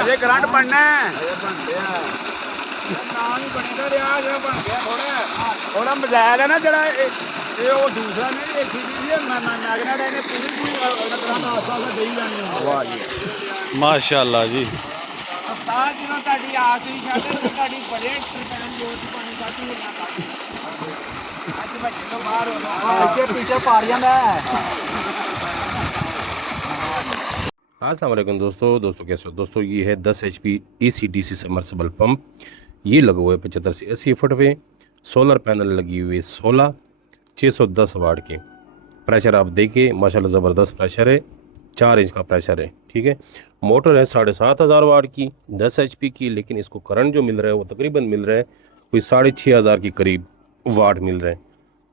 Ajay current बनना थोड़ा मजायल है ना जरा दूसरा माशाअल्लाह जी। अस्सलाम वालेकुम दोस्तों कैसे हो दोस्तों। ये है 10 HP ACDC सबमर्सिबल पंप। ये लगा हुआ है 75 से 80 फुट पे। सोलर पैनल लगी हुई है 16 610 वाट के। प्रेशर आप देखिए माशाल्लाह ज़बरदस्त प्रेशर है, 4 इंच का प्रेशर है। ठीक है, मोटर है 7500 वाट की 10 HP की, लेकिन इसको करंट जो मिल रहा है वो तकरीबन मिल रहा है कोई 6500 के करीब वाट मिल रहा है।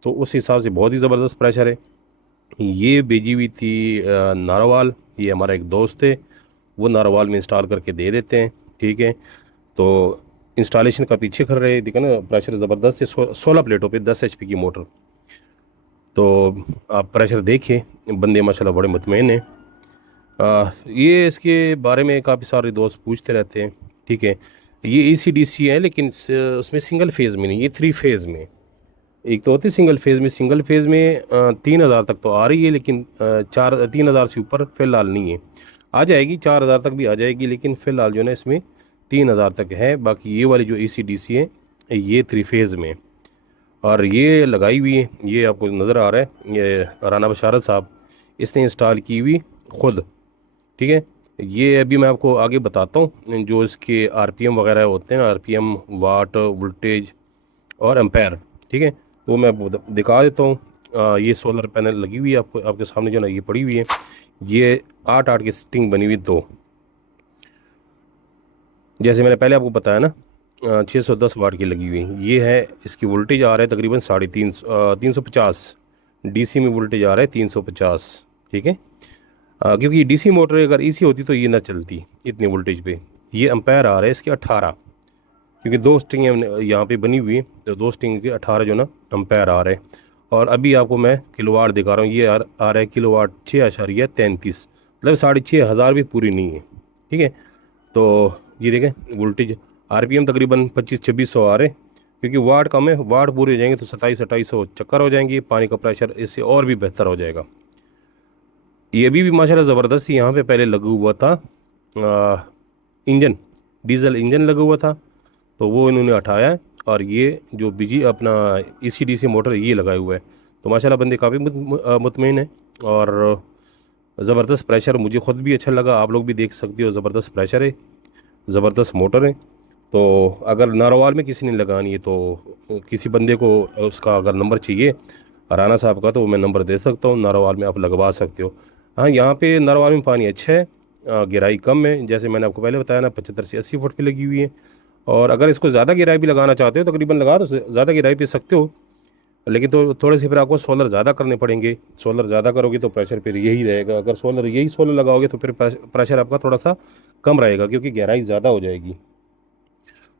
तो उस हिसाब से बहुत ही ज़बरदस्त प्रेशर है। ये भेजी हुई थी नारोवाल। ये हमारा एक दोस्त है, वो नारोवाल में इंस्टॉल करके दे देते हैं। ठीक है, तो इंस्टॉलेशन का पीछे कर रहे देखा ना, प्रेशर ज़बरदस्त है 16 प्लेटों पे 10 HP की मोटर। तो आप प्रेशर देखिए, बंदे माशाल्लाह बड़े मुतमईन हैं। ये इसके बारे में काफ़ी सारे दोस्त पूछते रहते हैं। ठीक है, ये ACDC है लेकिन उसमें सिंगल फेज़ में नहीं, ये 3 फेज़ में। एक तो होती सिंगल फेज़ में 3000 तक तो आ रही है, लेकिन 3000 से ऊपर फ़िलहाल नहीं है। आ जाएगी 4000 तक भी आ जाएगी, लेकिन फ़िलहाल जो है इसमें 3000 तक है। बाकी ये वाली जो ACDC है ये 3 फेज़ में, और ये लगाई हुई है, ये आपको नज़र आ रहा है, ये राना बशारत साहब इसने इंस्टॉल की हुई ख़ुद। ठीक है, ये अभी मैं आपको आगे बताता हूँ जो इसके RPM वगैरह होते हैं, RPM वाट वोल्टेज और एम्पेयर। ठीक है, तो मैं दिखा देता हूँ। ये सोलर पैनल लगी हुई है आपके सामने जो ना, ये पड़ी हुई है। ये 8 की सेटिंग बनी हुई 2, जैसे मैंने पहले आपको बताया ना 610 वाट की लगी हुई। ये है इसकी वोल्टेज आ रहा है तकरीबन 350 DC में वोल्टेज आ रहा है 350। ठीक है, क्योंकि DC मोटर अगर AC होती तो ये ना चलती इतनी वोल्टेज पे। ये एम्पायर आ रहा है इसके 18, क्योंकि 2 स्ट्रिंग यहाँ पे बनी हुई है, तो 2 स्ट्रिंग के 18 जो ना एम्पायर आ रहे हैं। और अभी आपको मैं किलोवाट दिखा रहा हूँ, ये आ रहा है किलोवाट 6.33, मतलब 6500 भी पूरी नहीं है। ठीक है, तो ये देखें वोल्टेज RPM तकरीबन 2500-2600 आ रहे, क्योंकि वाट कम है। वाट पूरे हो जाएंगे तो 2700-2800 चक्कर हो जाएंगे। पानी का प्रेशर इससे और भी बेहतर हो जाएगा। ये अभी भी माशाल्लाह ज़बरदस्त यहाँ पे पहले लगा हुआ था इंजन, डीजल इंजन लगा हुआ था, तो वो इन्होंने हटाया है, और ये जो बिजी अपना ACDC मोटर ये लगाए हुआ है। तो माशाल्लाह बंदे काफ़ी मुतमईन है, और ज़बरदस्त प्रेशर मुझे ख़ुद भी अच्छा लगा। आप लोग भी देख सकते हो, ज़बरदस्त प्रेशर है, ज़बरदस्त मोटर है। तो अगर नारोवाल में किसी ने लगानी है तो किसी बंदे को उसका अगर नंबर चाहिए राना साहब का, तो मैं नंबर दे सकता हूँ, नारोवाल में आप लगवा सकते हो। हाँ, यहाँ पे नारोवाल में पानी अच्छा है, गहराई कम है, जैसे मैंने आपको पहले बताया ना 75 से 80 फुट पे लगी हुई है। और अगर इसको ज़्यादा गहराई भी लगाना चाहते हो तकरीबन लगा तो ज़्यादा गहराई पे सकते हो, लेकिन तो थोड़े से फिर आपको सोलर ज़्यादा करने पड़ेंगे। सोलर ज़्यादा करोगे तो प्रेशर फिर यही रहेगा। अगर यही सोलर लगाओगे तो फिर प्रेशर आपका थोड़ा सा कम रहेगा, क्योंकि गहराई ज़्यादा हो जाएगी।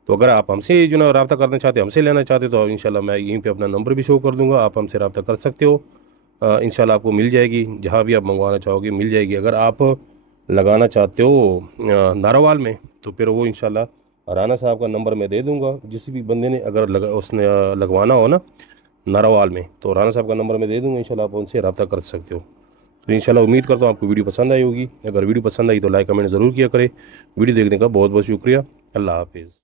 तो अगर आप हमसे जो ना रब्ता करना चाहते, हमसे लेना चाहते, तो इंशाल्लाह मैं यहीं पे अपना नंबर भी शो कर दूंगा, आप हमसे रब्ता कर सकते हो। इंशाल्लाह आपको मिल जाएगी, जहाँ भी आप मंगवाना चाहोगे मिल जाएगी। अगर आप लगाना चाहते हो नारोवाल में, तो फिर वो इंशाल्लाह राना साहब का नंबर मैं दे दूँगा। जिस भी बंदे ने अगर उसने लगवाना हो ना नारोवाल में, तो राना साहब का नंबर मैं दे दूँगा, इंशाल्लाह आप उनसे रब्ता कर सकते हो। तो इंशाल्लाह उम्मीद करता हूँ आपको वीडियो पसंद आई होगी। अगर वीडियो पसंद आई तो लाइक कमेंट ज़रूर किया करें। वीडियो देखने का बहुत बहुत शुक्रिया। अल्लाह हाफिज़।